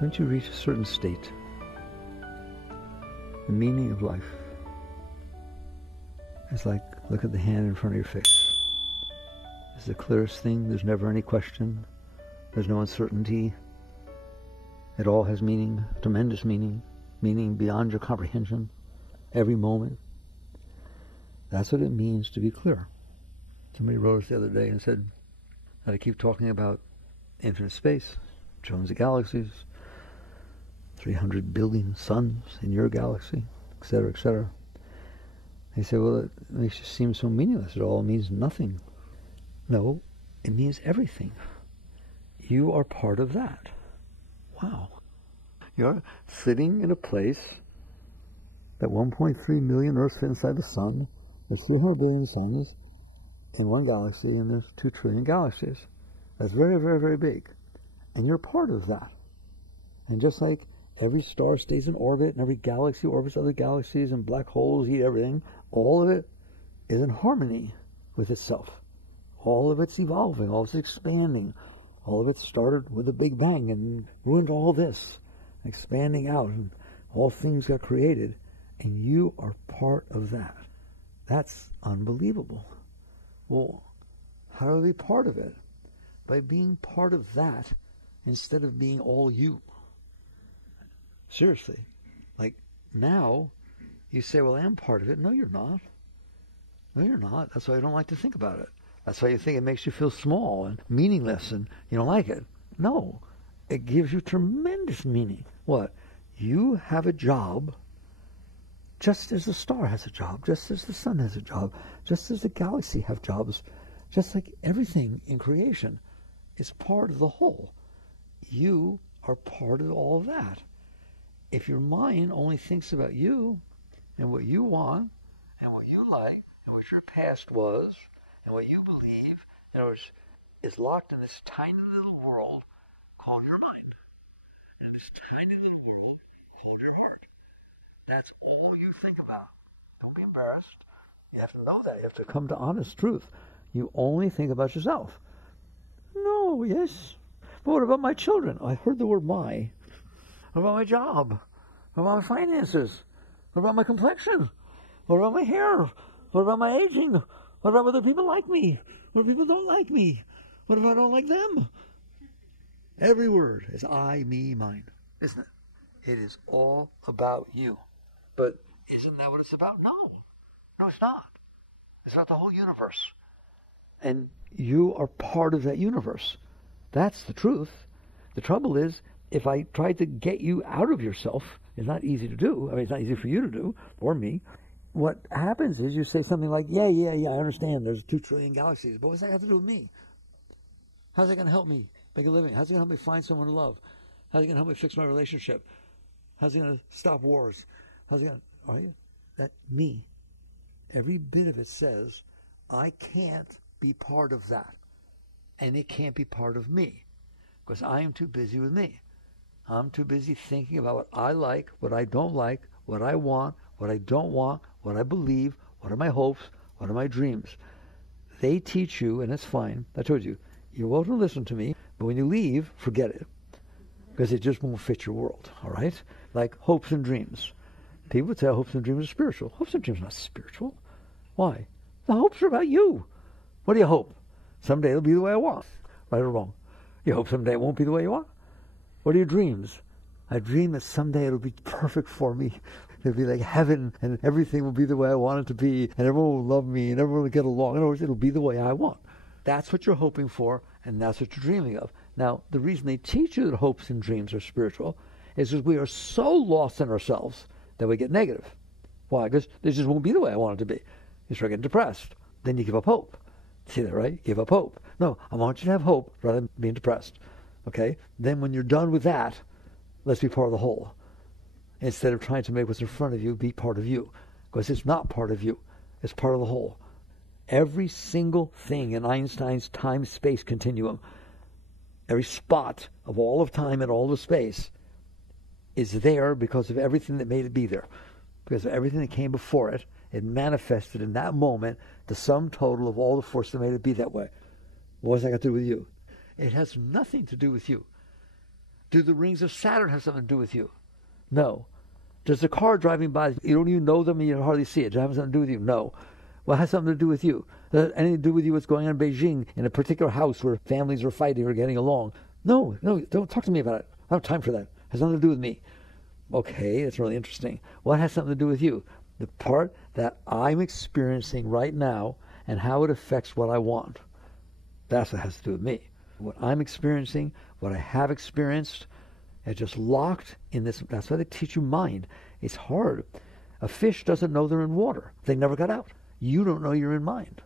Once you reach a certain state, the meaning of life is like, look at the hand in front of your face. It's the clearest thing. There's never any question. There's no uncertainty. It all has meaning, tremendous meaning, meaning beyond your comprehension, every moment. That's what it means to be clear. Somebody wrote us the other day and said that I keep talking about infinite space, trillions of galaxies, 300 billion suns in your galaxy, etc., etc. They say, well, it makes you seem so meaningless. It all means nothing. No, it means everything. You are part of that. Wow. You're sitting in a place that 1.3 million Earths fit inside the sun. There's 300 billion suns in one galaxy, and there's 2 trillion galaxies. That's very, very, very big. And you're part of that. And just like every star stays in orbit, and every galaxy orbits other galaxies, and black holes eat everything, all of it is in harmony with itself. All of it's evolving, all of it's expanding. All of it started with a big bang and ruined all this, expanding out, and all things got created, and you are part of that. That's unbelievable. Well, how do we be part of it? By being part of that instead of being all you. Seriously. Like, now, you say, well, I am part of it. No, you're not. No, you're not. That's why I don't like to think about it. That's why you think it makes you feel small and meaningless and you don't like it. No, it gives you tremendous meaning. What? You have a job just as the star has a job, just as the sun has a job, just as the galaxy have jobs, just like everything in creation is part of the whole. You are part of all of that. If your mind only thinks about you and what you want and what you like and what your past was, and what you believe, in other words, is locked in this tiny little world called your mind. And this tiny little world called your heart. That's all you think about. Don't be embarrassed. You have to know that. You have to come to honest truth. You only think about yourself. No, yes. But what about my children? I heard the word my. What about my job? What about my finances? What about my complexion? What about my hair? What about my aging? What about whether people like me? What if people don't like me? What if I don't like them? Every word is I, me, mine, isn't it? It is all about you. But isn't that what it's about? No. No, it's not. It's about the whole universe. And you are part of that universe. That's the truth. The trouble is, if I tried to get you out of yourself, it's not easy to do. I mean, it's not easy for you to do, or me. What happens is you say something like, yeah, I understand there's 2 trillion galaxies, but what's that have to do with me? How's that going to help me make a living? How's it going to help me find someone to love? How's it going to help me fix my relationship? How's it going to stop wars? How's it going to... Are you? That me. Every bit of it says, I can't be part of that. And it can't be part of me. Because I am too busy with me. I'm too busy thinking about what I like, what I don't like, what I want, what I don't want, what I believe, what are my hopes, what are my dreams. They teach you, and it's fine. I told you, you're welcome to listen to me, but when you leave, forget it. Because it just won't fit your world, all right? Like hopes and dreams. People would say hopes and dreams are spiritual. Hopes and dreams are not spiritual. Why? The hopes are about you. What do you hope? Someday it'll be the way I want. Right or wrong? You hope someday it won't be the way you want? What are your dreams? I dream that someday it'll be perfect for me. It'll be like heaven, and everything will be the way I want it to be, and everyone will love me, and everyone will get along. In other words, it'll be the way I want. That's what you're hoping for, and that's what you're dreaming of. Now, the reason they teach you that hopes and dreams are spiritual is because we are so lost in ourselves that we get negative. Why? Because this just won't be the way I want it to be. You start getting depressed. Then you give up hope. See that, right? Give up hope. No, I want you to have hope rather than being depressed. Okay? Then when you're done with that, let's be part of the whole. Instead of trying to make what's in front of you be part of you. Because it's not part of you. It's part of the whole. Every single thing in Einstein's time-space continuum, every spot of all of time and all of space is there because of everything that made it be there. Because of everything that came before it, it manifested in that moment the sum total of all the force that made it be that way. What has that got to do with you? It has nothing to do with you. Do the rings of Saturn have something to do with you? No. Does the car driving by, you don't even know them and you hardly see it, does it have something to do with you? No. Well, it has something to do with you. Does it have anything to do with you what's going on in Beijing, in a particular house where families are fighting or getting along? No, don't talk to me about it. I don't have time for that. It has nothing to do with me. Okay, that's really interesting. Well, it has something to do with you. The part that I'm experiencing right now and how it affects what I want. That's what has to do with me. What I'm experiencing, what I have experienced, it's just locked in this. That's why they teach you mind. It's hard. A fish doesn't know they're in water. They never got out. You don't know you're in mind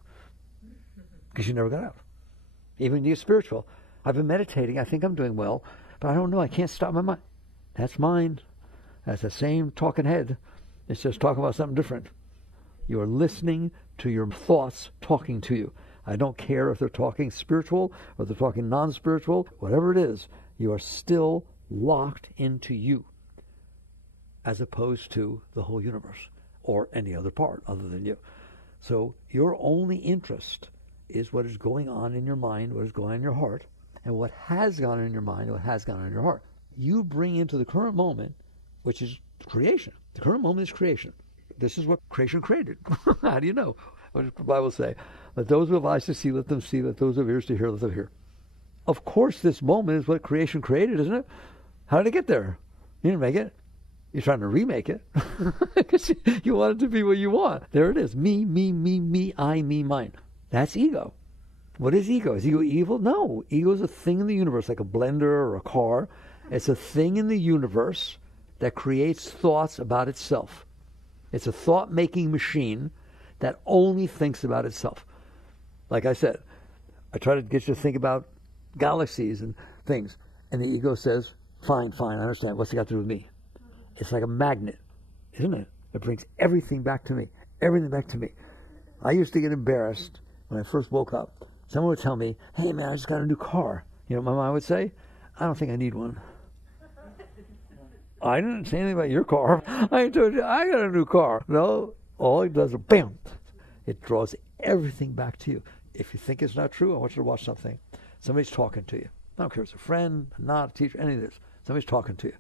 because you never got out. Even the spiritual. I've been meditating. I think I'm doing well, but I don't know. I can't stop my mind. That's mind. That's the same talking head. It's just talking about something different. You are listening to your thoughts talking to you. I don't care if they're talking spiritual or they're talking non-spiritual. Whatever it is, you are still locked into you as opposed to the whole universe or any other part other than you. So your only interest is what is going on in your mind, what is going on in your heart, and what has gone on in your mind, what has gone on in your heart. You bring into the current moment, which is creation. The current moment is creation. This is what creation created. How do you know? What does the Bible say? Let those who have eyes to see, let them see. Let those who have ears to hear, let them hear. Of course, this moment is what creation created, isn't it? How did it get there? You didn't make it. You're trying to remake it. Because you want it to be what you want. There it is. Me, I, me, mine. That's ego. What is ego? Is ego evil? No. Ego is a thing in the universe, like a blender or a car. It's a thing in the universe that creates thoughts about itself. It's a thought-making machine that only thinks about itself. Like I said, I try to get you to think about galaxies and things, and the ego says, fine, I understand. What's it got to do with me? It's like a magnet, isn't it? It brings everything back to me. I used to get embarrassed when I first woke up. Someone would tell me, hey man, I just got a new car. You know what my mom would say? I don't think I need one. I didn't say anything about your car. I told you, I got a new car. No, all it does is bam. It draws everything back to you. If you think it's not true, I want you to watch something. Somebody's talking to you. I don't care if it's a friend, not a teacher, any of this. Somebody's talking to you.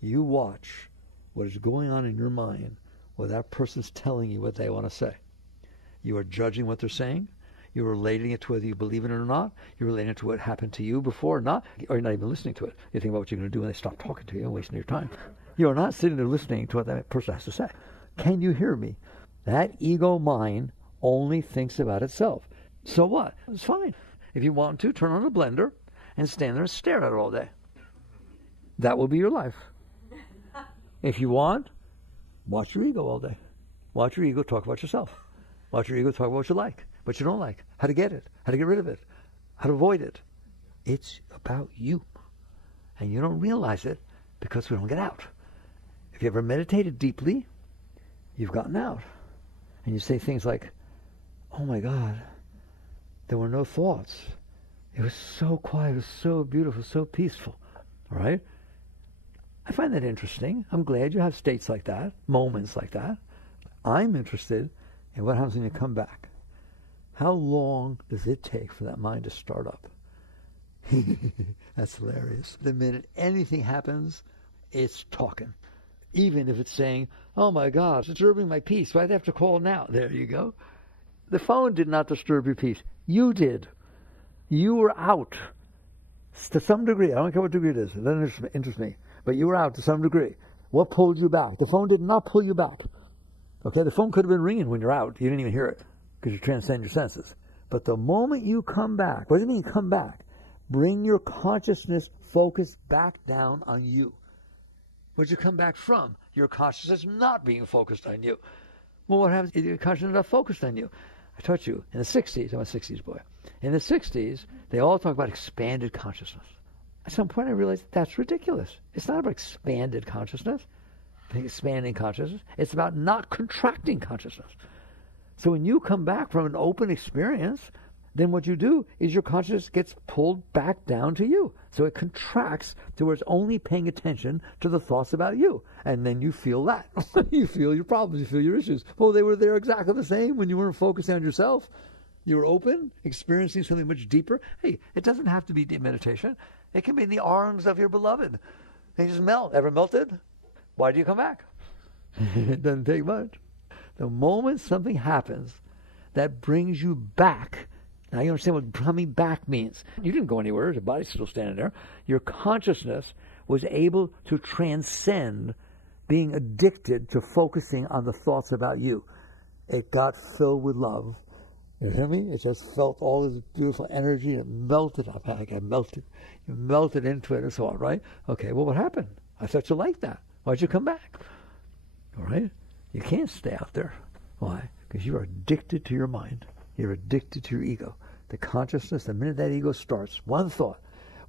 You watch what is going on in your mind where that person's telling you what they want to say. You are judging what they're saying. You're relating it to whether you believe it or not. You're relating it to what happened to you before or not. Or you're not even listening to it. You think about what you're going to do when they stop talking to you and wasting your time. You are not sitting there listening to what that person has to say. Can you hear me? That ego mind only thinks about itself. So what? It's fine. If you want to, turn on a blender and stand there and stare at it all day. That will be your life. If you want, watch your ego all day. Watch your ego talk about yourself. Watch your ego talk about what you like, what you don't like, how to get it, how to get rid of it, how to avoid it. It's about you. And you don't realize it because we don't get out. If you ever meditated deeply, you've gotten out. And you say things like, oh my God, there were no thoughts. It was so quiet, it was so beautiful, so peaceful. All right? I find that interesting. I'm glad you have states like that, moments like that. I'm interested in what happens when you come back. How long does it take for that mind to start up? That's hilarious. The minute anything happens, it's talking. Even if it's saying, oh my God, it's disturbing my peace. Why'd I have to call now? There you go. The phone did not disturb your peace. You did. You were out to some degree. I don't care what degree it is. It doesn't interest me. But you were out to some degree. What pulled you back? The phone did not pull you back. Okay, the phone could have been ringing when you're out. You didn't even hear it because you transcend your senses. But the moment you come back, what does it mean come back? Bring your consciousness focus back down on you. Where'd you come back from? Your consciousness not being focused on you. Well, what happens if your consciousness is not focused on you? I taught you in the 60s, I'm a 60s boy. In the 60s, they all talk about expanded consciousness. At some point I realized that's ridiculous. It's not about expanded consciousness, expanding consciousness. It's about not contracting consciousness. So when you come back from an open experience, then what you do is your consciousness gets pulled back down to you. So it contracts to where it's only paying attention to the thoughts about you. And then you feel that. You feel your problems, you feel your issues. Well, they were there exactly the same when you weren't focusing on yourself. You were open, experiencing something much deeper. Hey, it doesn't have to be deep meditation. It can be in the arms of your beloved. They just melt. Ever melted? Why do you come back? It doesn't take much. The moment something happens that brings you back, now you understand what coming back means. You didn't go anywhere. Your body's still standing there. Your consciousness was able to transcend being addicted to focusing on the thoughts about you. It got filled with love. You hear me? It just felt all this beautiful energy and it melted up. I got melted. You melted into it and so on, right? Okay, well, what happened? I thought you liked that. Why'd you come back? All right? You can't stay out there. Why? Because you are addicted to your mind. You're addicted to your ego. The consciousness, the minute that ego starts, one thought,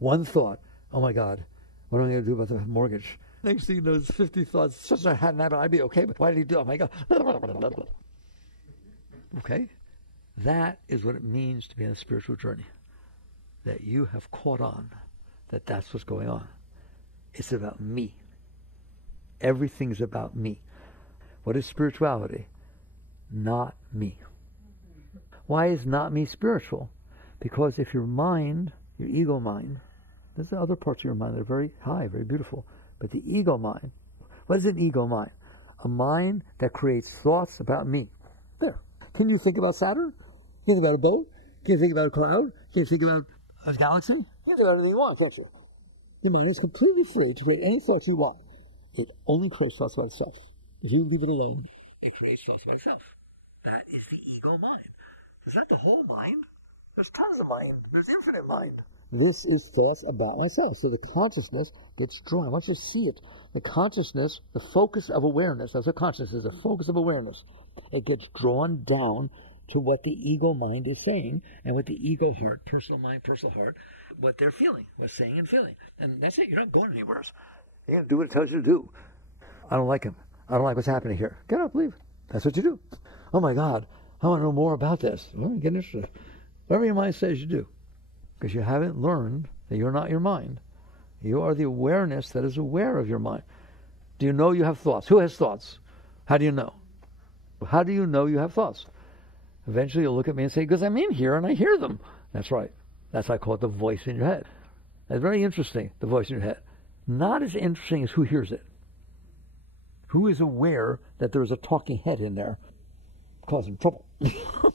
oh my God, what am I going to do about the mortgage? Next thing you know, there's 50 thoughts. Such a hadn't happened, I'd be okay, but why did he do it? Oh my God. Okay? That is what it means to be on a spiritual journey. That you have caught on that that's what's going on. It's about me. Everything's about me. What is spirituality? Not me. Why is not me spiritual? Because if your mind, your ego mind, there's other parts of your mind that are very high, very beautiful, but the ego mind, what is an ego mind? A mind that creates thoughts about me. There. Can you think about Saturn? Can you think about a boat? Can you think about a cloud? Can you think about a galaxy? You can think about anything you want, can't you? Your mind is completely free to create any thoughts you want. It only creates thoughts about itself. If you leave it alone, it creates thoughts about itself. That is the ego mind. It's not the whole mind. There's tons of mind. There's infinite mind. This is thoughts about myself. So the consciousness gets drawn. I want you to see it. The consciousness, the focus of awareness, that's what consciousness is, the focus of awareness. It gets drawn down to what the ego mind is saying and what the ego heart, personal mind, personal heart, what they're feeling, what's saying and feeling. And that's it. You're not going anywhere else. You're going to do what it tells you to do. I don't like him. I don't like what's happening here. Get up, leave. That's what you do. Oh my God, I want to know more about this. Well, get interested. Whatever your mind says you do. Because you haven't learned that you're not your mind. You are the awareness that is aware of your mind. Do you know you have thoughts? Who has thoughts? How do you know? How do you know you have thoughts? Eventually you'll look at me and say, because I'm in here and I hear them. That's right. That's why I call it the voice in your head. That's very interesting, the voice in your head. Not as interesting as who hears it. Who is aware that there's a talking head in there causing trouble?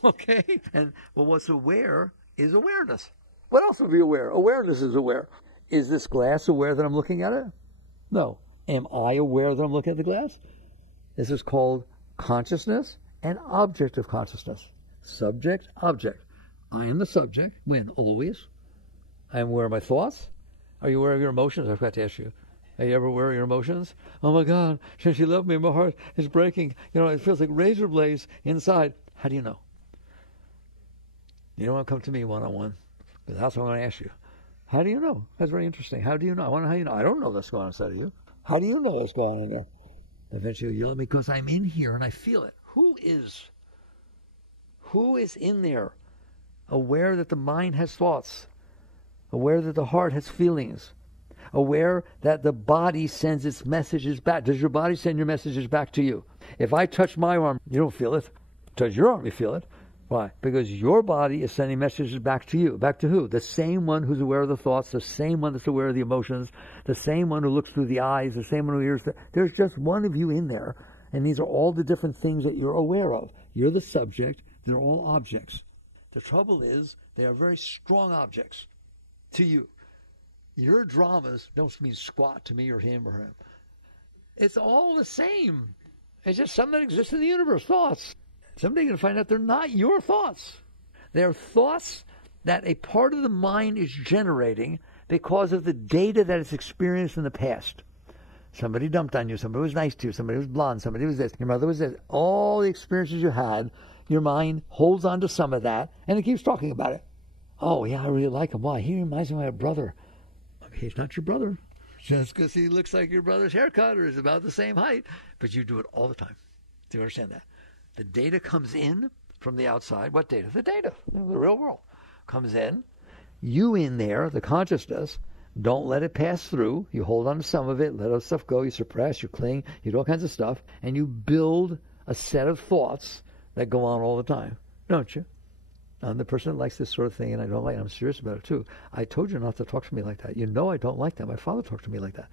Okay? And well, what's aware is awareness. What else would be aware? Awareness is aware. Is this glass aware that I'm looking at it? No. Am I aware that I'm looking at the glass? This is called consciousness and object of consciousness. Subject, object. I am the subject. When? Always. I am aware of my thoughts. Are you aware of your emotions? I forgot to ask you. Are you ever aware of your emotions? Oh my God, since she left me, my heart is breaking. You know, it feels like razor blades inside. How do you know? You don't want to come to me one-on-one, because that's what I'm going to ask you. How do you know? That's very interesting. How do you know? I want to know how you know. I don't know what's going on inside of you. How do you know what's going on in there? Eventually you yell at me because I'm in here and I feel it. Who is in there? Aware that the mind has thoughts. Aware that the heart has feelings. Aware that the body sends its messages back. Does your body send your messages back to you? If I touch my arm, you don't feel it. Touch your arm, you feel it. Why? Because your body is sending messages back to you. Back to who? The same one who's aware of the thoughts, the same one that's aware of the emotions, the same one who looks through the eyes, the same one who hears. There's just one of you in there, and these are all the different things that you're aware of. You're the subject. They're all objects. The trouble is they are very strong objects to you. Your dramas don't mean squat to me or him or him. It's all the same. It's just something that exists in the universe, thoughts. Someday you're going to find out they're not your thoughts. They're thoughts that a part of the mind is generating because of the data that it's experienced in the past. Somebody dumped on you. Somebody was nice to you. Somebody was blonde. Somebody was this. Your mother was this. All the experiences you had, your mind holds on to some of that, and it keeps talking about it. Oh, yeah, I really like him. Why? He reminds me of my brother. Okay, he's not your brother. Just because he looks like your brother's haircut or is about the same height. But you do it all the time. Do you understand that? The data comes in from the outside. What data? The data. The real world comes in. You in there, the consciousness, don't let it pass through. You hold on to some of it, let other stuff go. You suppress, you cling, you do all kinds of stuff. And you build a set of thoughts that go on all the time. Don't you? I'm the person that likes this sort of thing, and I don't like it. I'm serious about it too. I told you not to talk to me like that. You know I don't like that. My father talked to me like that.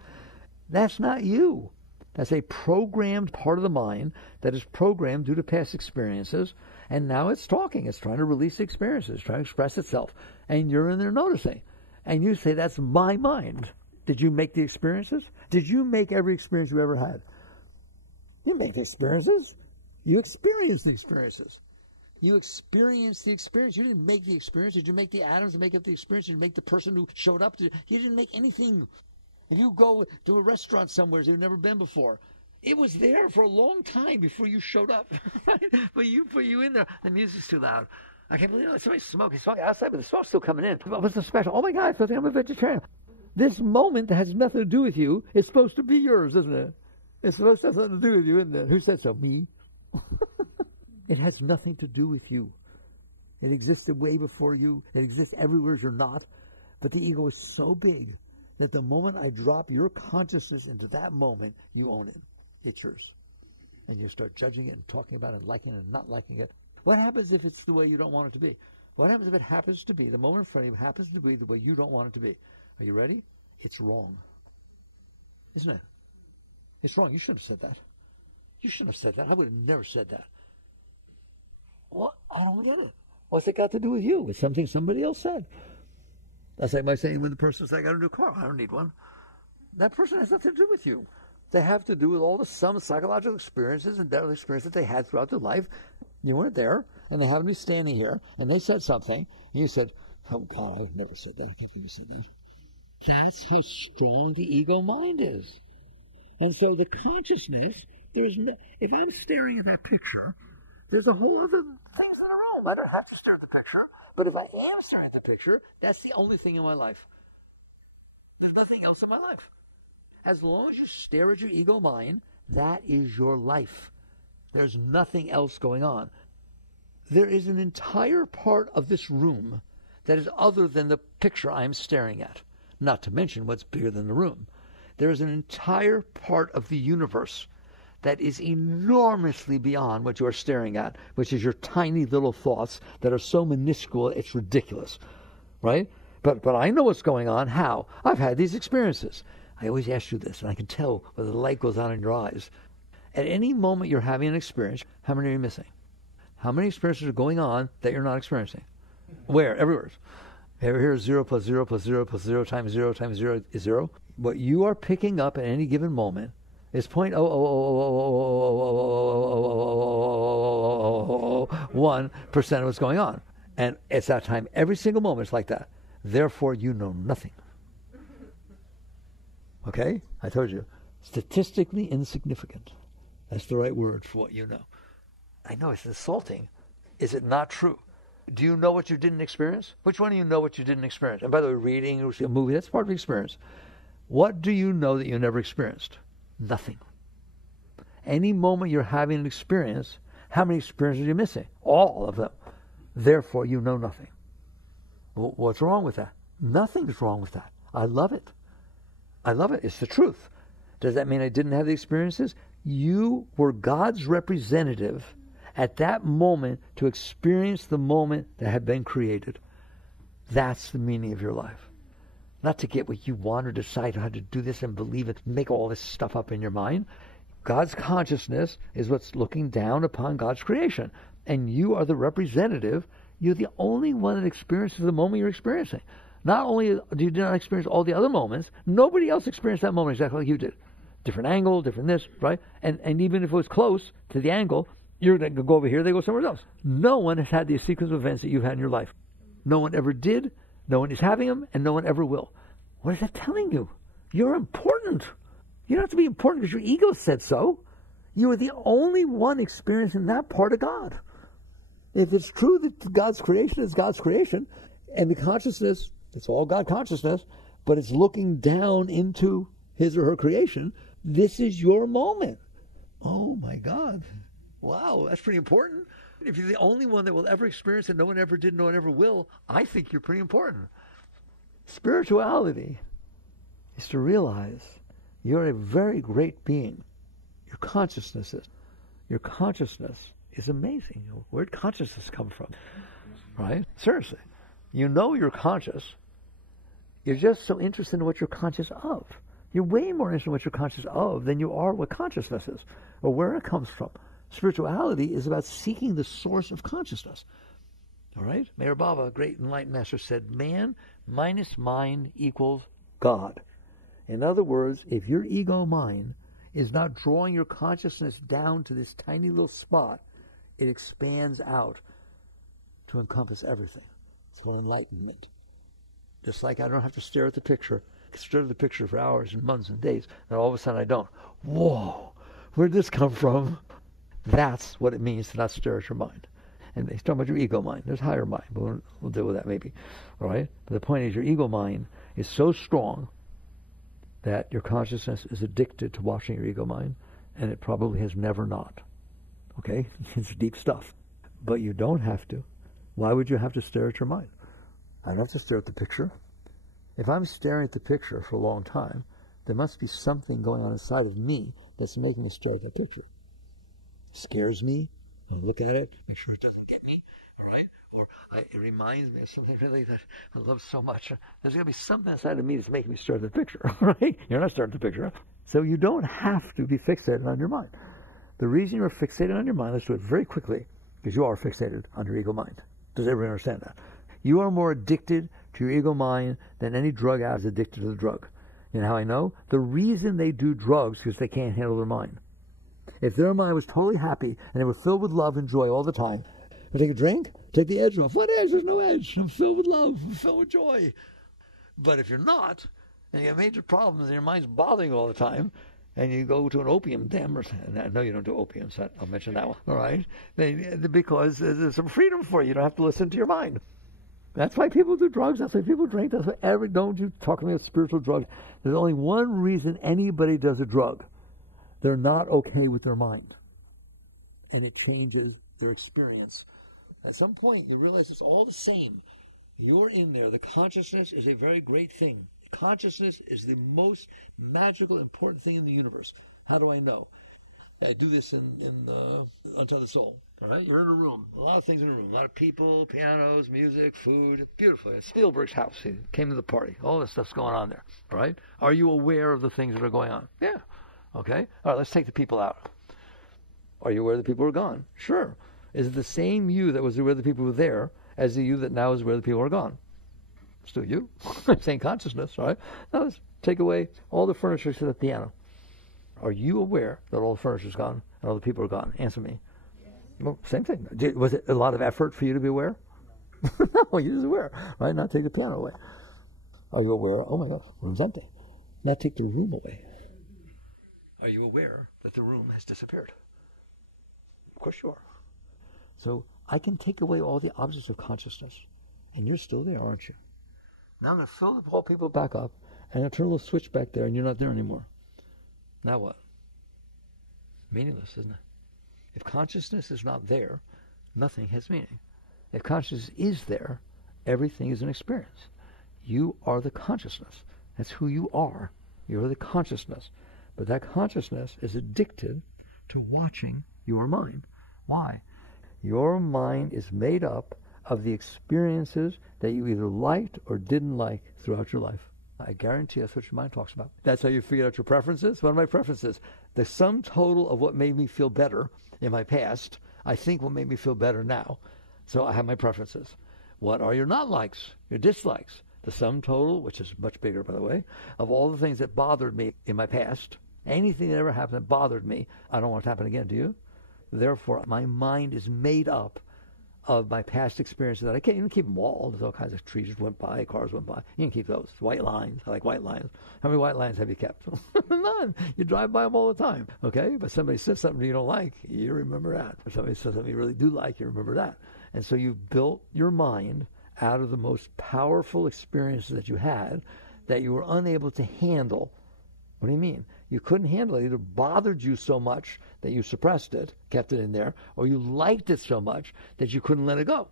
That's not you. That's a programmed part of the mind that is programmed due to past experiences, and now it's talking. It's trying to release the experiences, trying to express itself, and you're in there noticing. And you say, that's my mind. Did you make the experiences? Did you make every experience you ever had? You make the experiences. You experience the experiences. You experience the experience. You didn't make the experience. Did you make the atoms to make up the experience? Did you make the person who showed up? You didn't make anything. If you go to a restaurant somewhere you've never been before, it was there for a long time before you showed up. But you put you in there. The music's too loud. I can't believe somebody's smoking. He's smoking outside, but the smoke's still coming in. What's the special? Oh my God, I think I'm a vegetarian. This moment that has nothing to do with you is supposed to be yours, isn't it? It's supposed to have something to do with you, isn't it? Who said so? Me? It has nothing to do with you. It existed way before you. It exists everywhere you're not. But the ego is so big that the moment I drop your consciousness into that moment, you own it. It's yours. And you start judging it and talking about it and liking it and not liking it. What happens if it's the way you don't want it to be? What happens if it happens to be, the moment in front of you happens to be the way you don't want it to be? Are you ready? It's wrong. Isn't it? It's wrong. You shouldn't have said that. You shouldn't have said that. I would have never said that. What? I don't get it. What's it got to do with you? It's something somebody else said. That's like my saying when the person says, I got a new car. I don't need one. That person has nothing to do with you. They have to do with all the some psychological experiences and other experiences that they had throughout their life. You weren't there, and they happened to be standing here, and they said something, and you said, oh God, I've never said that. I think you said that. That's how strong the ego mind is. And so the consciousness, there's no, if I'm staring at that picture, there's a whole other things in the room. I don't have to stare at the picture, but if I am staring at the picture, that's the only thing in my life. There's nothing else in my life. As long as you stare at your ego mind, that is your life. There's nothing else going on. There is an entire part of this room that is other than the picture I'm staring at, not to mention what's bigger than the room. There is an entire part of the universe that is enormously beyond what you are staring at, which is your tiny little thoughts that are so minuscule it's ridiculous, right? But I know what's going on. How? I've had these experiences. I always ask you this, and I can tell whether the light goes on in your eyes. At any moment you're having an experience, how many are you missing? How many experiences are going on that you're not experiencing? Where? Everywhere. Ever hear 0 plus 0 plus 0 plus 0 times 0 times 0 is 0? What you are picking up at any given moment is 0.00001% of what's going on. And it's that time. Every single moment is like that. Therefore, you know nothing. Okay? I told you. Statistically insignificant. That's the right word for what you know. I know it's insulting. Is it not true? Do you know what you didn't experience? Which one of you know what you didn't experience? And by the way, reading or a movie, that's part of the experience. What do you know that you never experienced? Nothing. Any moment you're having an experience, how many experiences are you missing? All of them. Therefore, you know nothing. Well, what's wrong with that? Nothing's wrong with that. I love it. I love it. It's the truth. Does that mean I didn't have the experiences? You were God's representative at that moment to experience the moment that had been created. That's the meaning of your life. Not to get what you want or decide how to do this and believe it, make all this stuff up in your mind. God's consciousness is what's looking down upon God's creation. And you are the representative. You're the only one that experiences the moment you're experiencing. Not only do you not experience all the other moments, nobody else experienced that moment exactly like you did. Different angle, different this, right? And even if it was close to the angle, you're going to go over here, they go somewhere else. No one has had the sequence of events that you've had in your life. No one ever did, no one is having them, and no one ever will. What is that telling you? You're important. You don't have to be important because your ego said so. You are the only one experiencing that part of God. If it's true that God's creation is God's creation, and the consciousness, it's all God consciousness, but it's looking down into his or her creation, this is your moment. Oh my God. Wow, that's pretty important. If you're the only one that will ever experience it, no one ever did, no one ever will, I think you're pretty important. Spirituality is to realize you're a very great being. Your consciousness is. Your consciousness is amazing. Where did consciousness come from? Right? Seriously. You know you're conscious. You're just so interested in what you're conscious of. You're way more interested in what you're conscious of than you are what consciousness is or where it comes from. Spirituality is about seeking the source of consciousness. All right? Meher Baba, a great enlightened master, said, man minus mind equals God. In other words, if your ego mind is not drawing your consciousness down to this tiny little spot, it expands out to encompass everything. It's called enlightenment. Just like I don't have to stare at the picture. I can stare at the picture for hours and months and days, and all of a sudden I don't. Whoa, where'd this come from? That's what it means to not stare at your mind. And he's talking about your ego mind. There's higher mind, but we'll deal with that maybe. All right? But the point is, your ego mind is so strong that your consciousness is addicted to watching your ego mind, and it probably has never not. Okay? It's deep stuff. But you don't have to. Why would you have to stare at your mind? I don't have to stare at the picture. If I'm staring at the picture for a long time, there must be something going on inside of me that's making me stare at that picture. It scares me. I look at it, make sure it doesn't get me, all right? Or it reminds me of something really that I love so much. There's going to be something inside of me that's making me stare at the picture, right? You're not staring at the picture. So you don't have to be fixated on your mind. The reason you're fixated on your mind, let's do it very quickly, because you are fixated on your ego mind. Does everyone understand that? You are more addicted to your ego mind than any drug addict is addicted to the drug. You know how I know? The reason they do drugs is because they can't handle their mind. If their mind was totally happy and they were filled with love and joy all the time, they take a drink, take the edge off. What edge? There's no edge. I'm filled with love. I'm filled with joy. But if you're not, and you have major problems and your mind's bothering you all the time, and you go to an opium den, and I know you don't do opium, so I'll mention that one, all right? Because there's some freedom for you. You don't have to listen to your mind. That's why people do drugs. That's why people drink. That's why don't you talk to me about spiritual drugs. There's only one reason anybody does a drug. They're not okay with their mind. And it changes their experience. At some point, you realize it's all the same. You're in there. The consciousness is a very great thing. Consciousness is the most magical, important thing in the universe. How do I know? I do this in Unto the Soul. All right? You're in a room. A lot of things in a room. A lot of people, pianos, music, food. Beautiful. Spielberg's house. He came to the party. All this stuff's going on there. All right? Are you aware of the things that are going on? Yeah. Okay? All right, let's take the people out. Are you aware the people are gone? Sure. Is it the same you that was aware the people were there as the you that now is aware the people are gone? Still you. Same consciousness, right? Now let's take away all the furniture to the piano. Are you aware that all the furniture's gone and all the people are gone? Answer me. Well, same thing. Was it a lot of effort for you to be aware? No, you're just aware. Right? Not take the piano away. Are you aware? Oh my God, room's empty. Not take the room away. Are you aware that the room has disappeared? Of course you are. So I can take away all the objects of consciousness, and you're still there, aren't you? Now I'm going to fill the whole people back up, and I'm going to turn a little switch back there, and you're not there anymore. Now what? Meaningless, isn't it? If consciousness is not there, nothing has meaning. If consciousness is there, everything is an experience. You are the consciousness. That's who you are. You're the consciousness. But that consciousness is addicted to watching your mind. Why? Your mind is made up of the experiences that you either liked or didn't like throughout your life. I guarantee that's what your mind talks about. That's how you figure out your preferences. What are my preferences? The sum total of what made me feel better in my past, I think what made me feel better now. So I have my preferences. What are your not likes, your dislikes? The sum total, which is much bigger, by the way, of all the things that bothered me in my past. Anything that ever happened that bothered me, I don't want it to happen again, do you? Therefore, my mind is made up of my past experiences that I can't even keep them all. There's all kinds of trees went by, cars went by. You can keep those. White lines. I like white lines. How many white lines have you kept? None. You drive by them all the time. Okay? But somebody says something you don't like, you remember that. If somebody says something you really do like, you remember that. And so you've built your mind out of the most powerful experiences that you had that you were unable to handle. What do you mean? You couldn't handle it. It either bothered you so much that you suppressed it, kept it in there, or you liked it so much that you couldn't let it go.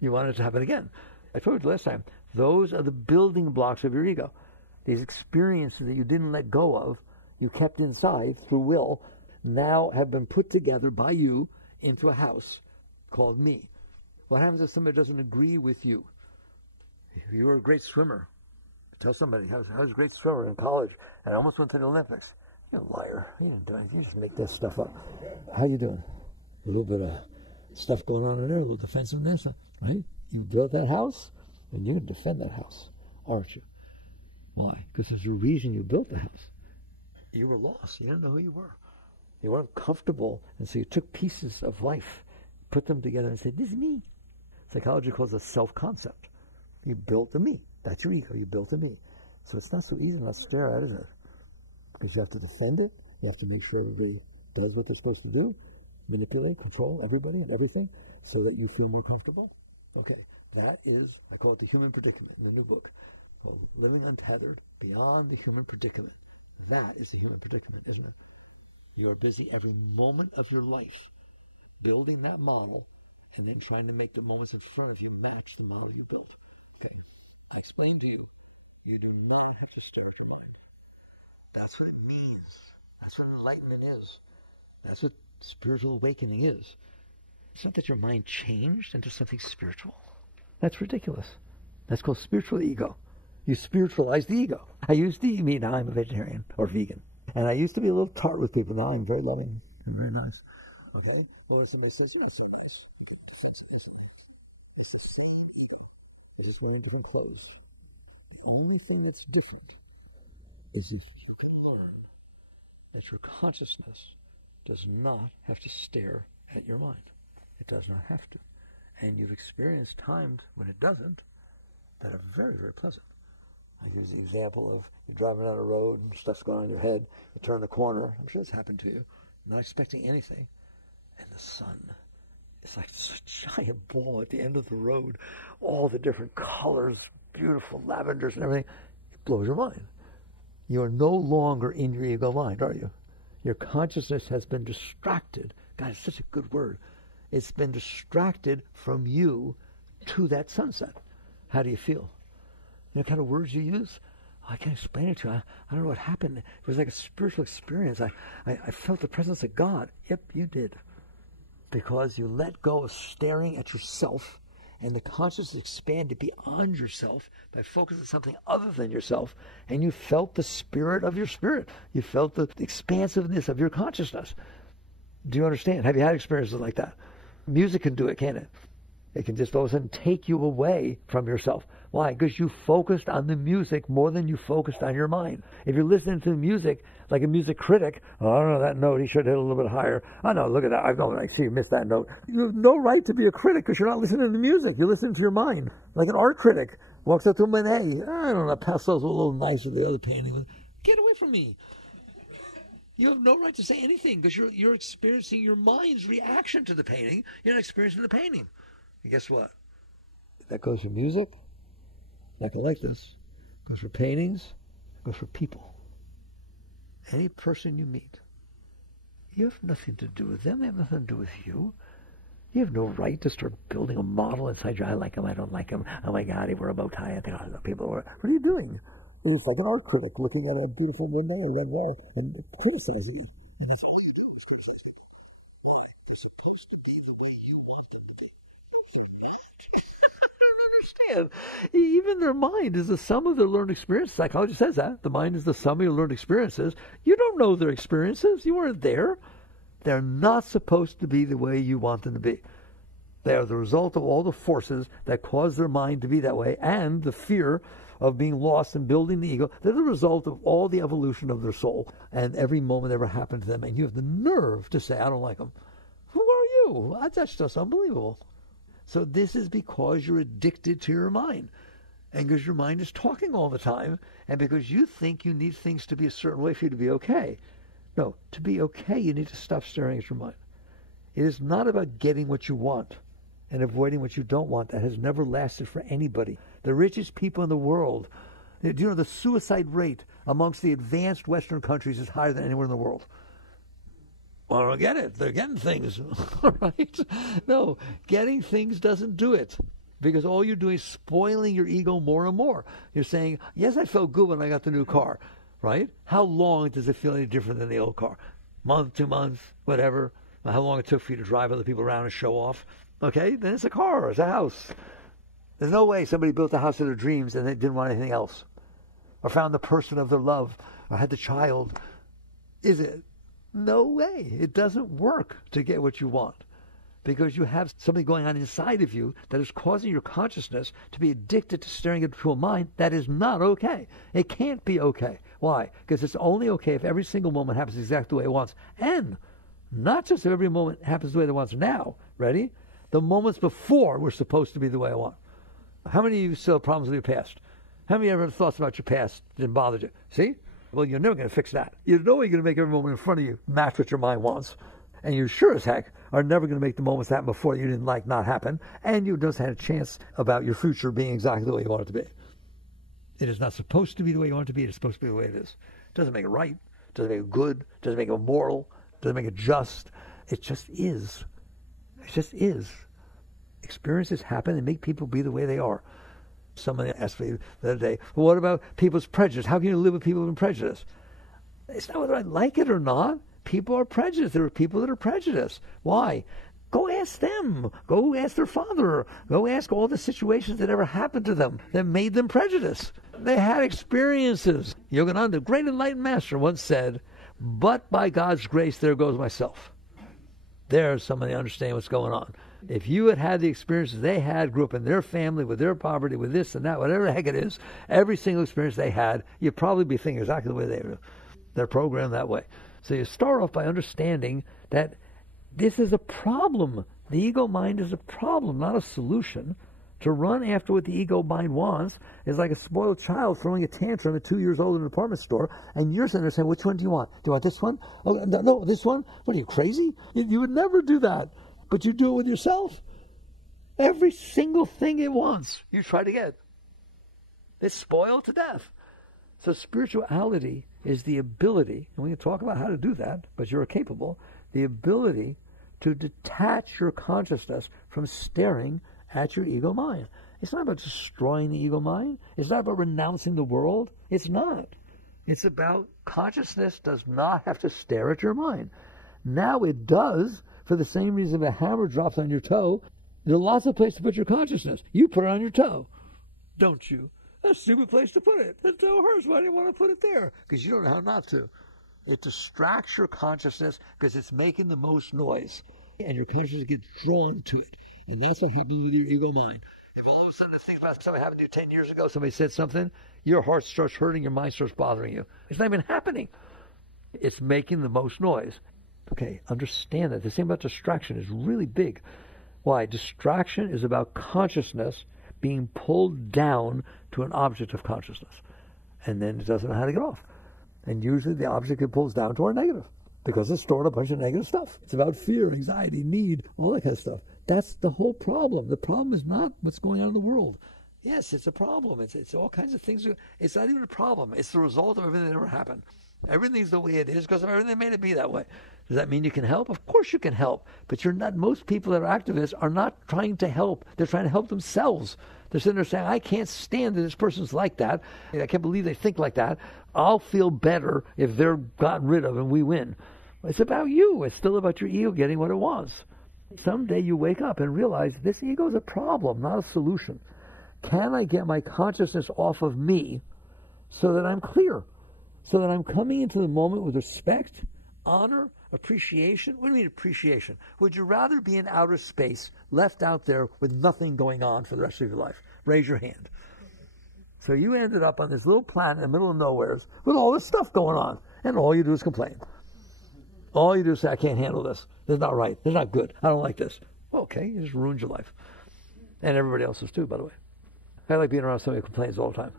You wanted it to happen again. I told you last time, those are the building blocks of your ego. These experiences that you didn't let go of, you kept inside through will, now have been put together by you into a house called me. What happens if somebody doesn't agree with you? You were a great swimmer. Tell somebody, I was a great swimmer in college, and I almost went to the Olympics. You're a liar. You didn't do anything. You just make this stuff up. How you doing? A little bit of stuff going on in there, a little defensiveness, right? You built that house, and you're going to defend that house, aren't you? Why? Because there's a reason you built the house. You were lost. You didn't know who you were. You weren't comfortable, and so you took pieces of life, put them together, and said, this is me. Psychology calls it self-concept. You built a me. That's your ego. You built a me. So it's not so easy to stare at, is it? Because you have to defend it. You have to make sure everybody does what they're supposed to do. Manipulate, control everybody and everything so that you feel more comfortable. Okay, that is, I call it the human predicament in the new book, called Living Untethered Beyond the Human Predicament. That is the human predicament, isn't it? You're busy every moment of your life building that model and then trying to make the moments in front of you match the model you built. Okay, I explained to you, you do not have to stare at your mind. That's what it means. That's what enlightenment is. That's what spiritual awakening is. It's not that your mind changed into something spiritual. That's ridiculous. That's called spiritual ego. You spiritualize the ego. I used to eat meat, now I'm a vegetarian or vegan. And I used to be a little tart with people, now I'm very loving and very nice. Okay? Well, when somebody says, I'm just wearing different clothes. The only thing that's different is if you can learn that your consciousness does not have to stare at your mind. It does not have to. And you've experienced times when it doesn't that are very, very pleasant. I use the example of you're driving down a road and stuff's going on in your head. You turn the corner. I'm sure it's happened to you. Not expecting anything. And the sun is like this giant ball at the end of the road. All the different colors, beautiful lavenders and everything. It blows your mind. You are no longer in your ego mind, are you? Your consciousness has been distracted. God, it's such a good word. It's been distracted from you to that sunset. How do you feel? You know what kind of words you use? I can't explain it to you. I don't know what happened. It was like a spiritual experience. I felt the presence of God. Yep, you did. Because you let go of staring at yourself, and the consciousness expanded beyond yourself by focusing on something other than yourself, and you felt the spirit of your spirit. You felt the expansiveness of your consciousness. Do you understand? Have you had experiences like that? Music can do it, can't it? It can just all of a sudden take you away from yourself. Why? Because you focused on the music more than you focused on your mind. If you're listening to music like a music critic, oh, I don't know that note, he should hit a little bit higher. Oh no, look at that. I see you missed that note. You have no right to be a critic because you're not listening to the music. You're listening to your mind. Like an art critic walks up to Monet. I don't know, Picasso's a little nicer than the other painting. Get away from me. You have no right to say anything because you're experiencing your mind's reaction to the painting. You're not experiencing the painting. And guess what? That goes for music. Not gonna like this. Goes for paintings. Goes for people. Any person you meet, you have nothing to do with them. They have nothing to do with you. You have no right to start building a model inside you. I like him. I don't like him. Oh my God, he wore a bow tie. I think people were. What are you doing? It's like an art critic looking at a beautiful window or red wall and criticizing it. And that's all you do is criticize people. Why? They're supposed to be the way you want them to be. No, they're not. I don't understand. Even their mind is the sum of their learned experiences. Psychology says that. The mind is the sum of your learned experiences. You don't know their experiences. You weren't there. They're not supposed to be the way you want them to be. They are the result of all the forces that cause their mind to be that way and the fear of being lost and building the ego. They're the result of all the evolution of their soul and every moment ever happened to them. And you have the nerve to say, I don't like them. Who are you? That's just unbelievable. So this is because you're addicted to your mind. And because your mind is talking all the time. And because you think you need things to be a certain way for you to be okay. No, to be okay, you need to stop staring at your mind. It is not about getting what you want and avoiding what you don't want. That has never lasted for anybody. The richest people in the world, do you know the suicide rate amongst the advanced Western countries is higher than anywhere in the world? Well, I don't get it. They're getting things, right? No, getting things doesn't do it. Because all you're doing is spoiling your ego more and more. You're saying, yes, I felt good when I got the new car, right? How long does it feel any different than the old car? Month, 2 months, whatever. How long it took for you to drive other people around and show off? Okay, then it's a car, it's a house. There's no way somebody built a house of their dreams and they didn't want anything else, or found the person of their love, or had the child. Is it? No way. It doesn't work to get what you want, because you have something going on inside of you that is causing your consciousness to be addicted to staring into a mind that is not okay. It can't be okay. Why? Because it's only okay if every single moment happens exactly the way it wants. And not just if every moment happens the way it wants now. Ready? The moments before were supposed to be the way I want. How many of you still have problems with your past? How many ever thoughts about your past didn't bother you? See? Well, you're never going to fix that. You know you're going to make every moment in front of you match what your mind wants. And you sure as heck are never going to make the moments that happened before you didn't like not happen. And you just had a chance about your future being exactly the way you want it to be. It is not supposed to be the way you want it to be. It's supposed to be the way it is. It doesn't make it right. It doesn't make it good. It doesn't make it moral. It doesn't make it just. It just is. It just is. Experiences happen and make people be the way they are. Someone asked me the other day, well, what about people's prejudice? How can you live with people with prejudice? It's not whether I like it or not. People are prejudiced. There are people that are prejudiced. Why? Go ask them. Go ask their father. Go ask all the situations that ever happened to them that made them prejudiced. They had experiences. Yogananda, the great enlightened master, once said, but by God's grace, there goes myself. There's somebody understanding what's going on. If you had had the experiences they had, grew up in their family, with their poverty, with this and that, whatever the heck it is, every single experience they had, you'd probably be thinking exactly the way they were. They're programmed that way. So you start off by understanding that this is a problem. The ego mind is a problem, not a solution. To run after what the ego mind wants is like a spoiled child throwing a tantrum at 2 years old in a department store, and you're sitting there saying, which one do you want? Do you want this one? Oh, no, this one? What are you, crazy? You would never do that. But you do it with yourself. Every single thing it wants, you try to get. It's spoiled to death. So spirituality is the ability, and we can talk about how to do that, but you're capable, the ability to detach your consciousness from staring at your ego mind. It's not about destroying the ego mind. It's not about renouncing the world. It's not. It's about consciousness does not have to stare at your mind. Now it does, for the same reason if a hammer drops on your toe, there's lots of places to put your consciousness. You put it on your toe, don't you? That's a stupid place to put it. The toe hurts. Why do you want to put it there? Because you don't know how not to. It distracts your consciousness because it's making the most noise. And your consciousness gets drawn to it. And that's what happens with your ego mind. If all of a sudden think about something happened to you 10 years ago, somebody said something, your heart starts hurting, your mind starts bothering you. It's not even happening. It's making the most noise. Okay, understand that. The thing about distraction is really big. Why? Distraction is about consciousness being pulled down to an object of consciousness. And then it doesn't know how to get off. And usually the object it pulls down to are negative because it's stored a bunch of negative stuff. It's about fear, anxiety, need, all that kind of stuff. That's the whole problem. The problem is not what's going on in the world. Yes, it's a problem. It's all kinds of things. It's not even a problem. It's the result of everything that ever happened. Everything's the way it is because of everything that made it be that way. Does that mean you can help? Of course you can help. But you're not. Most people that are activists are not trying to help. They're trying to help themselves. They're sitting there saying, I can't stand that this person's like that. I can't believe they think like that. I'll feel better if they're gotten rid of and we win. It's about you. It's still about your ego getting what it wants. Someday you wake up and realize this ego is a problem, not a solution. Can I get my consciousness off of me so that I'm clear? So that I'm coming into the moment with respect, honor, appreciation? What do you mean appreciation? Would you rather be in outer space, left out there with nothing going on for the rest of your life? Raise your hand. So you ended up on this little planet in the middle of nowhere with all this stuff going on, and all you do is complain. All you do is say, I can't handle this. This is not right. This is not good. I don't like this. Well, okay, you just ruined your life. And everybody else's too, by the way. I like being around somebody who complains all the time.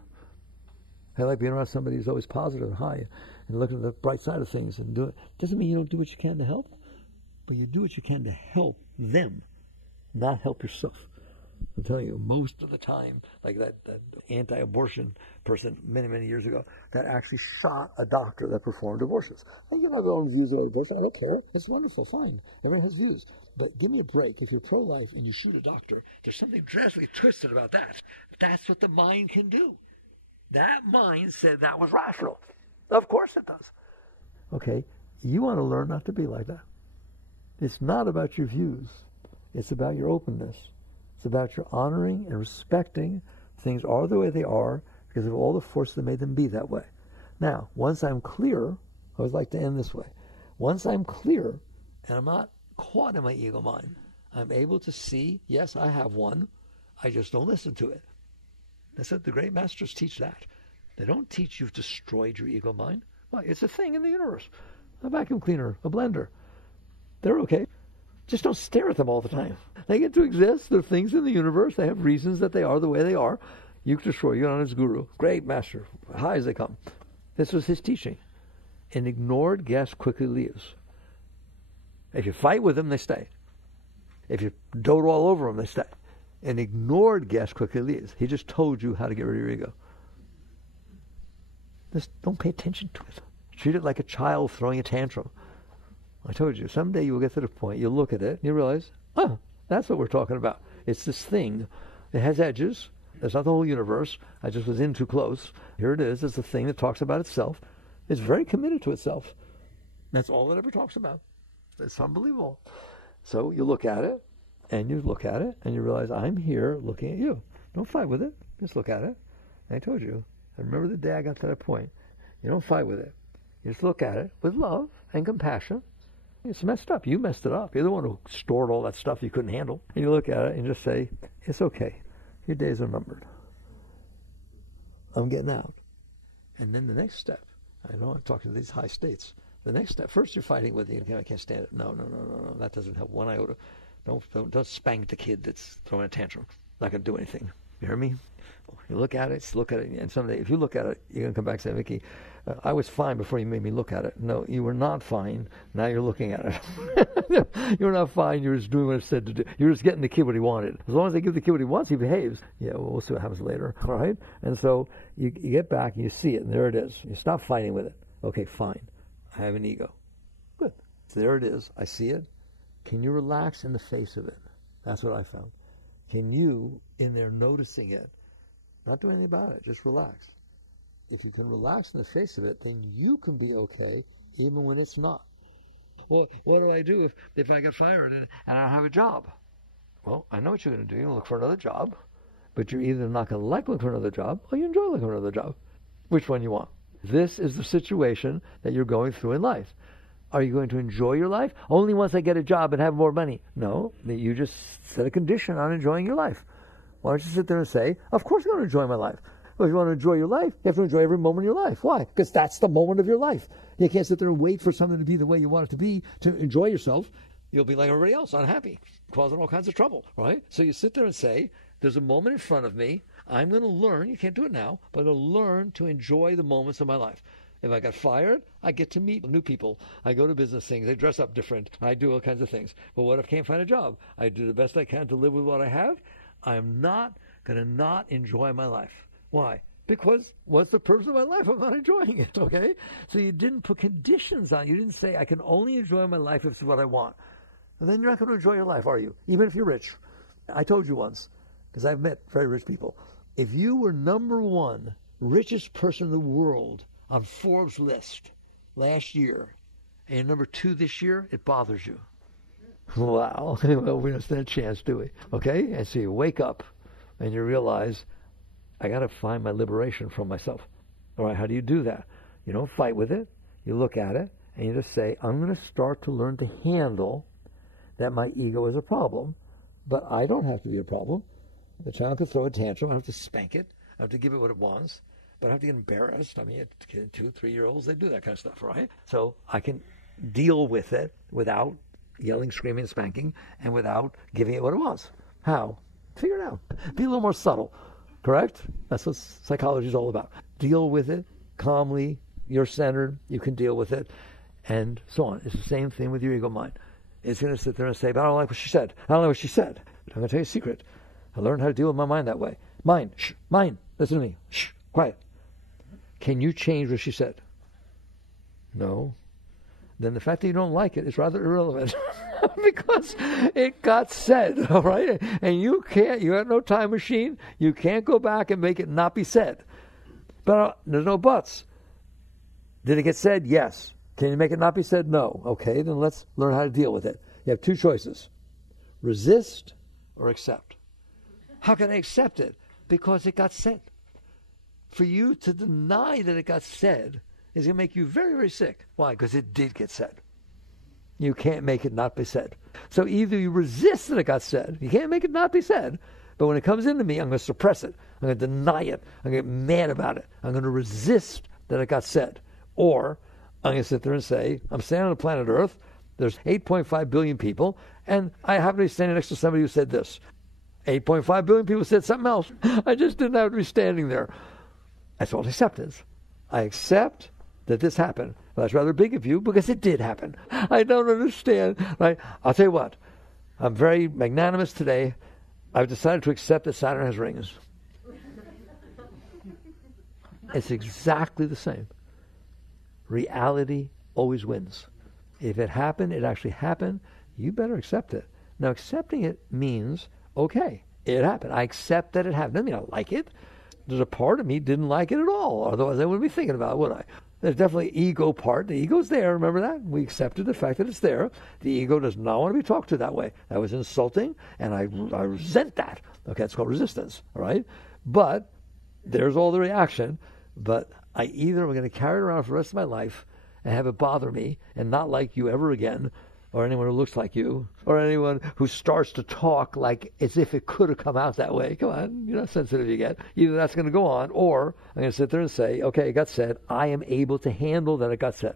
I like being around somebody who's always positive and high and looking at the bright side of things and do it. Doesn't mean you don't do what you can to help, but you do what you can to help them, not help yourself. I'm telling you, most of the time, like that anti-abortion person many years ago that actually shot a doctor that performed abortions. And you have your own views about abortion. I don't care. It's wonderful. Fine. Everyone has views. But give me a break. If you're pro-life and you shoot a doctor, there's something drastically twisted about that. That's what the mind can do. That mind said that was rational. Of course it does. Okay, you want to learn not to be like that. It's not about your views. It's about your openness. It's about your honoring and respecting things are the way they are because of all the force that made them be that way. Now, once I'm clear, I always like to end this way. Once I'm clear and I'm not caught in my ego mind, I'm able to see, yes, I have one. I just don't listen to it. That's what the great masters teach that. They don't teach you've destroyed your ego mind. Well, it's a thing in the universe. A vacuum cleaner, a blender. They're okay. Just don't stare at them all the time. They get to exist. They're things in the universe. They have reasons that they are the way they are. You can destroy. You're not his guru. Great master. High as they come. This was his teaching. An ignored guest quickly leaves. If you fight with them, they stay. If you dote all over them, they stay. An ignored guest quickly leaves. He just told you how to get rid of your ego. Just don't pay attention to it. Treat it like a child throwing a tantrum. I told you, someday you will get to the point, you'll look at it, and you realize, oh, that's what we're talking about. It's this thing. It has edges. It's not the whole universe. I just was in too close. Here it is. It's a thing that talks about itself. It's very committed to itself. That's all it ever talks about. It's unbelievable. So you look at it, and you look at it, and you realize, I'm here looking at you. Don't fight with it. Just look at it. And I told you, I remember the day I got to that point. You don't fight with it. You just look at it with love and compassion. It's messed up. You messed it up. You're the one who stored all that stuff you couldn't handle. And you look at it and just say, it's okay. Your days are numbered. I'm getting out. And then the next step, I know I'm talking to these high states. The next step, first you're fighting with it. I can't stand it. No. That doesn't help one iota. Don't spank the kid that's throwing a tantrum. Not going to do anything. You hear me? You look at it, and someday if you look at it, you're going to come back and say, Vicky, I was fine before you made me look at it. No, you were not fine. Now you're looking at it. You're not fine. You're just doing what it said to do. You're just getting the kid what he wanted. As long as they give the kid what he wants, he behaves. Yeah, well, we'll see what happens later. All right? And so you get back and you see it, and there it is. You stop fighting with it. Okay, fine. I have an ego. Good. So there it is. I see it. Can you relax in the face of it? That's what I found. Can you, in there noticing it, not do anything about it, just relax. If you can relax in the face of it, then you can be okay even when it's not. Well, what do I do if I get fired and I don't have a job? Well, I know what you're going to do. You're going to look for another job, but you're either not going to like looking for another job or you enjoy looking for another job. Which one you want? This is the situation that you're going through in life. Are you going to enjoy your life? Only once I get a job and have more money. No, you just set a condition on enjoying your life. Why don't you sit there and say, of course I'm going to enjoy my life. Well, if you want to enjoy your life, you have to enjoy every moment of your life. Why? Because that's the moment of your life. You can't sit there and wait for something to be the way you want it to be to enjoy yourself. You'll be like everybody else, unhappy, causing all kinds of trouble, right? So you sit there and say, there's a moment in front of me. I'm going to learn. You can't do it now, but I'm going to learn to enjoy the moments of my life. If I got fired, I get to meet new people. I go to business things. I dress up different. I do all kinds of things. But what if I can't find a job? I do the best I can to live with what I have. I'm not going to not enjoy my life. Why? Because what's the purpose of my life? I'm not enjoying it, okay? So you didn't put conditions on it. You didn't say, I can only enjoy my life if it's what I want. And then you're not going to enjoy your life, are you? Even if you're rich. I told you once, because I've met very rich people, if you were number one richest person in the world on Forbes' list last year, and you're number two this year, it bothers you. Wow. Well, we don't stand a chance, do we? Okay? And so you wake up and you realize, I got to find my liberation from myself. All right, how do you do that? You don't fight with it. You look at it and you just say, I'm going to start to learn to handle that my ego is a problem, but I don't have to be a problem. The child can throw a tantrum. I have to spank it. I have to give it what it wants. But I have to get embarrassed. I mean, 2, 3-year-olds, they do that kind of stuff, right? So I can deal with it without yelling, screaming, and spanking, and without giving it what it wants. How? Figure it out. Be a little more subtle, correct? That's what psychology is all about. Deal with it calmly. You're centered. You can deal with it, and so on. It's the same thing with your ego mind. It's going to sit there and say, but I don't like what she said. I don't like what she said. But I'm going to tell you a secret. I learned how to deal with my mind that way. Mind. Shh. Mind. Listen to me. Shh. Quiet. Can you change what she said? No. Then the fact that you don't like it is rather irrelevant because it got said, all right? And you have no time machine. You can't go back and make it not be said. But there's no buts. Did it get said? Yes. Can you make it not be said? No. Okay, then let's learn how to deal with it. You have two choices. Resist or accept. How can I accept it? Because it got said. For you to deny that it got said is going to make you very, very sick. Why? Because it did get said. You can't make it not be said. So either you resist that it got said. You can't make it not be said. But when it comes into me, I'm going to suppress it. I'm going to deny it. I'm going to get mad about it. I'm going to resist that it got said. Or I'm going to sit there and say, I'm standing on the planet Earth. There's 8.5 billion people. And I happen to be standing next to somebody who said this. 8.5 billion people said something else. I just didn't have to be standing there. That's all acceptance. I accept that this happened. Well, that's rather big of you because it did happen. I don't understand. Right? I'll tell you what. I'm very magnanimous today. I've decided to accept that Saturn has rings. It's exactly the same. Reality always wins. If it happened, it actually happened. You better accept it. Now, accepting it means, okay, it happened. I accept that it happened. Doesn't mean I like it. There's a part of me didn't like it at all. Otherwise, I wouldn't be thinking about it, would I? There's definitely ego part. The ego's there. Remember that? We accepted the fact that it's there. The ego does not want to be talked to that way. That was insulting, and I resent that. Okay, it's called resistance, all right? But there's all the reaction. But I either am going to carry it around for the rest of my life and have it bother me and not like you ever again, or anyone who looks like you, or anyone who starts to talk like as if it could have come out that way. Come on, you're not sensitive you get. Either that's going to go on, or I'm going to sit there and say, okay, it got said. I am able to handle that it got said.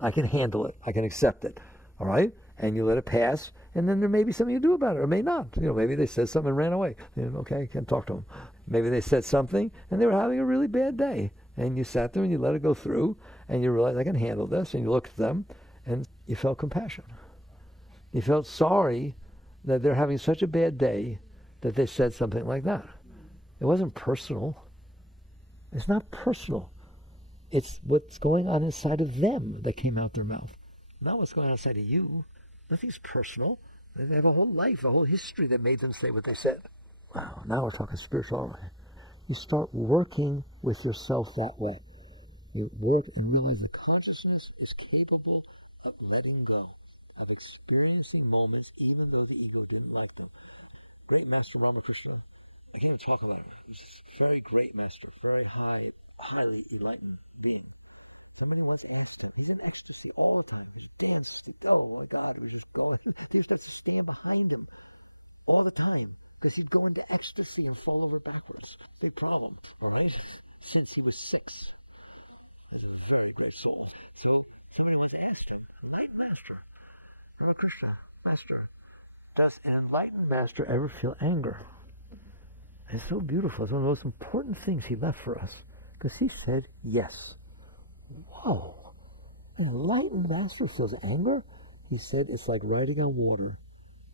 I can handle it. I can accept it. All right? And you let it pass, and then there may be something you do about it, or may not. Maybe they said something and ran away. Okay, can't talk to them. Maybe they said something, and they were having a really bad day. And you sat there and you let it go through, and you realize, I can handle this, and you look at them, and you felt compassion. You felt sorry that they're having such a bad day that they said something like that. It wasn't personal. It's not personal. It's what's going on inside of them that came out their mouth. Not what's going on inside of you. Nothing's personal. They have a whole life, a whole history that made them say what they said. Wow, now we're talking spirituality. You start working with yourself that way. You work and realize the consciousness is capable of letting go, of experiencing moments even though the ego didn't like them. Great Master Ramakrishna, I can't even talk about him. He's a very great master, very highly enlightened being. Somebody once asked him, he's in ecstasy all the time. He's danced, oh my God, he was just going. He starts to stand behind him all the time because he'd go into ecstasy and fall over backwards. Big problem, all right? Since he was 6. He's a very great soul. So somebody once asked him, enlightened master, Ramakrishna, master, does an enlightened master ever feel anger? It's so beautiful. It's one of the most important things he left for us. Because he said, yes. Whoa. An enlightened master feels anger? He said, it's like riding on water.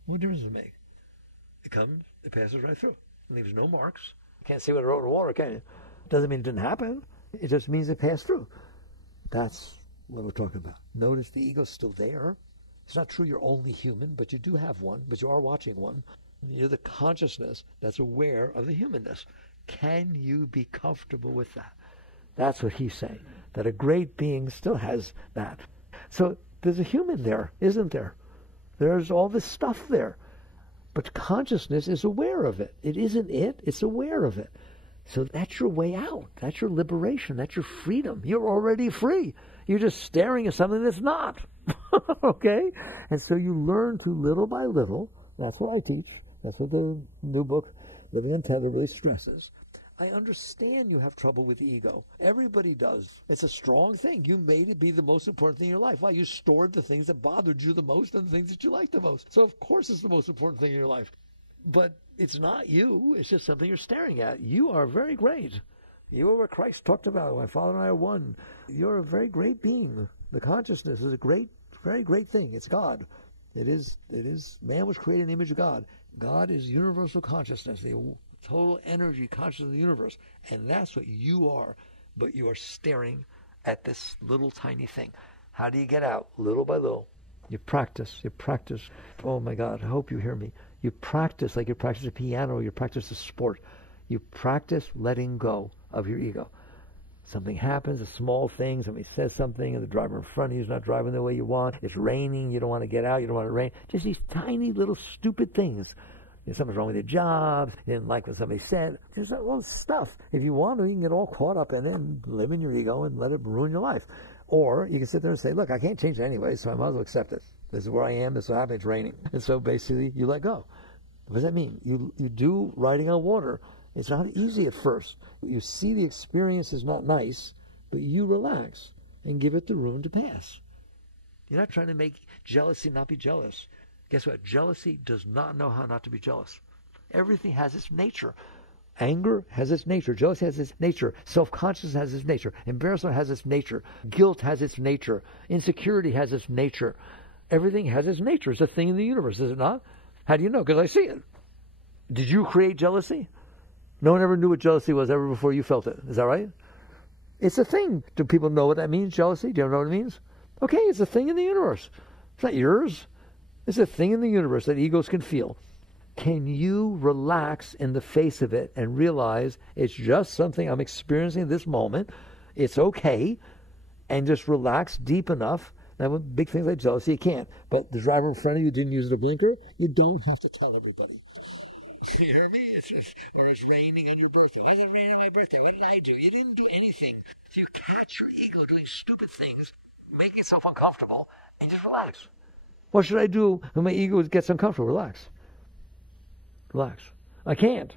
What difference does it make? It comes, it passes right through. It leaves no marks. Can't see what it wrote in water, can you? Doesn't mean it didn't happen. It just means it passed through. That's what we're talking about. Notice the ego's still there. It's not true you're only human, but you do have one, but you are watching one. You're the consciousness that's aware of the humanness. Can you be comfortable with that? That's what he's saying, that a great being still has that. So there's a human there, isn't there? There's all this stuff there. But consciousness is aware of it. It isn't it, it's aware of it. So that's your way out. That's your liberation. That's your freedom. You're already free. You're just staring at something that's not. Okay? And so you learn to, little by little, that's what I teach. That's what the new book, Living Untethered, really stresses. I understand you have trouble with the ego. Everybody does. It's a strong thing. You made it be the most important thing in your life. Why? You stored the things that bothered you the most and the things that you liked the most. So of course it's the most important thing in your life. But it's not you. It's just something you're staring at. You are very great. You are what Christ talked about. My Father and I are one. You're a very great being. The consciousness is a great, very great thing. It's God. It is. Man was created in the image of God. God is universal consciousness, the total energy consciousness of the universe. And that's what you are. But you are staring at this little tiny thing. How do you get out? Little by little. You practice. Oh my God, I hope you hear me. You practice like you practice a piano or you practice a sport. You practice letting go of your ego. Something happens, a small thing, somebody says something, and the driver in front of you is not driving the way you want. It's raining, you don't want to get out, you don't want it to rain. Just these tiny little stupid things. Something's wrong with your job, you didn't like what somebody said. There's all this stuff. If you want to, you can get all caught up in it and live in your ego and let it ruin your life. Or you can sit there and say, look, I can't change it anyway, so I might as well accept it. This is where I am, this is what happened, it's raining. And so basically, you let go. What does that mean? You do riding on water. It's not easy at first. You see the experience is not nice, but you relax and give it the room to pass. You're not trying to make jealousy not be jealous. Guess what? Jealousy does not know how not to be jealous. Everything has its nature. Anger has its nature. Jealousy has its nature. Self-consciousness has its nature. Embarrassment has its nature. Guilt has its nature. Insecurity has its nature. Everything has its nature. It's a thing in the universe, is it not? How do you know? Because I see it. Did you create jealousy? No one ever knew what jealousy was ever before you felt it. Is that right? It's a thing. Do people know what that means, jealousy? Do you know what it means? Okay, it's a thing in the universe. It's not yours. It's a thing in the universe that egos can feel. Can you relax in the face of it and realize it's just something I'm experiencing at this moment? It's okay. And just relax deep enough. Now, with big things like jealousy, you can't. But the driver in front of you didn't use the blinker. You don't have to tell everybody. You hear me? Or it's raining on your birthday. Why is it raining on my birthday? What did I do? You didn't do anything. If you catch your ego doing stupid things, make yourself uncomfortable, and just relax. What should I do when my ego gets uncomfortable? Relax. Relax. I can't.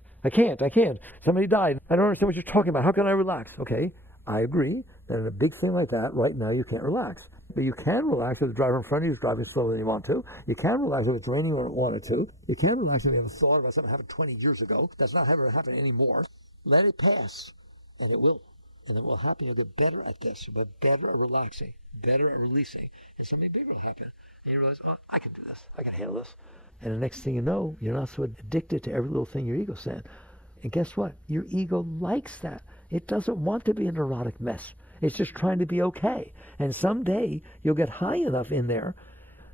Somebody died. I don't understand what you're talking about. How can I relax? Okay, I agree that in a big thing like that, right now you can't relax. But you can relax if the driver in front of you is driving slower than you want to. You can relax if it's raining when you want it to. You can relax if you have a thought about something that happened 20 years ago. That's not ever happening anymore. Let it pass, and it will. And it will happen. You'll get better at this, but better at relaxing, better at releasing, and something bigger will happen. And you realize, oh, I can do this. I can handle this. And the next thing you know, you're not so addicted to every little thing your ego said. And guess what? Your ego likes that. It doesn't want to be a neurotic mess. It's just trying to be okay. And someday you'll get high enough in there.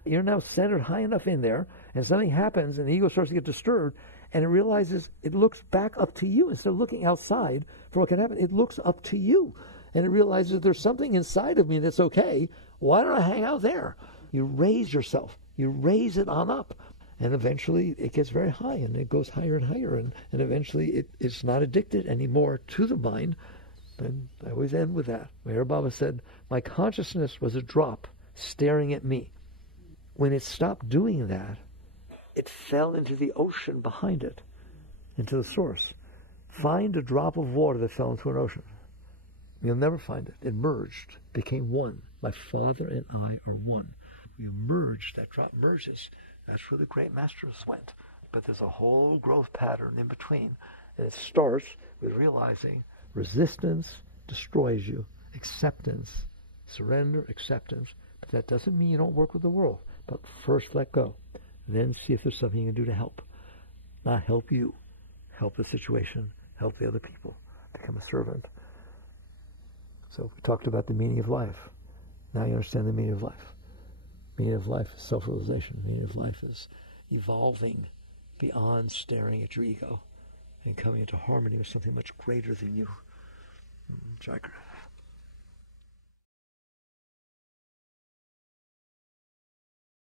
You're now centered high enough in there, and something happens, and the ego starts to get disturbed, and it realizes it looks back up to you. Instead of looking outside for what can happen, it looks up to you. And it realizes there's something inside of me that's okay. Why don't I hang out there? You raise yourself. You raise it on up. And eventually it gets very high, and it goes higher and higher. And eventually it's not addicted anymore to the mind. And I always end with that. Meher Baba said, my consciousness was a drop staring at me. When it stopped doing that, it fell into the ocean behind it, into the source. Find a drop of water that fell into an ocean. You'll never find it. It merged, became one. My Father and I are one. You merge, that drop merges. That's where the great masters went. But there's a whole growth pattern in between. And it starts with realizing resistance destroys you. Acceptance, surrender, acceptance. But that doesn't mean you don't work with the world. But first let go. Then see if there's something you can do to help. Not help you. Help the situation. Help the other people. Become a servant. So we talked about the meaning of life. Now you understand the meaning of life. Meaning of life is self-realization. Meaning of life is evolving beyond staring at your ego and coming into harmony with something much greater than you. Jai Gurudev.